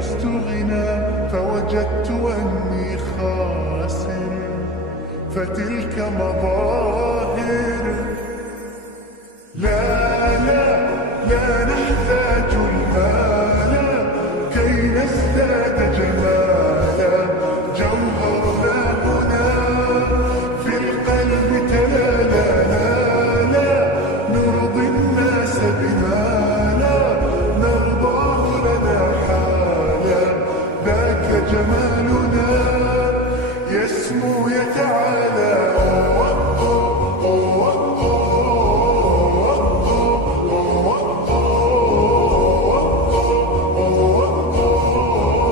فزت غنى فوجدت أني خاسر، فتلك مظاهر. لا لا لا نحتاج المال كي نزداد جمالا، جوهرنا هنا في القلب تلالا. لا لا نرضي الناس بما لا نرضاه لنا حالا، ذاك جمالنا يسمو يتعالى.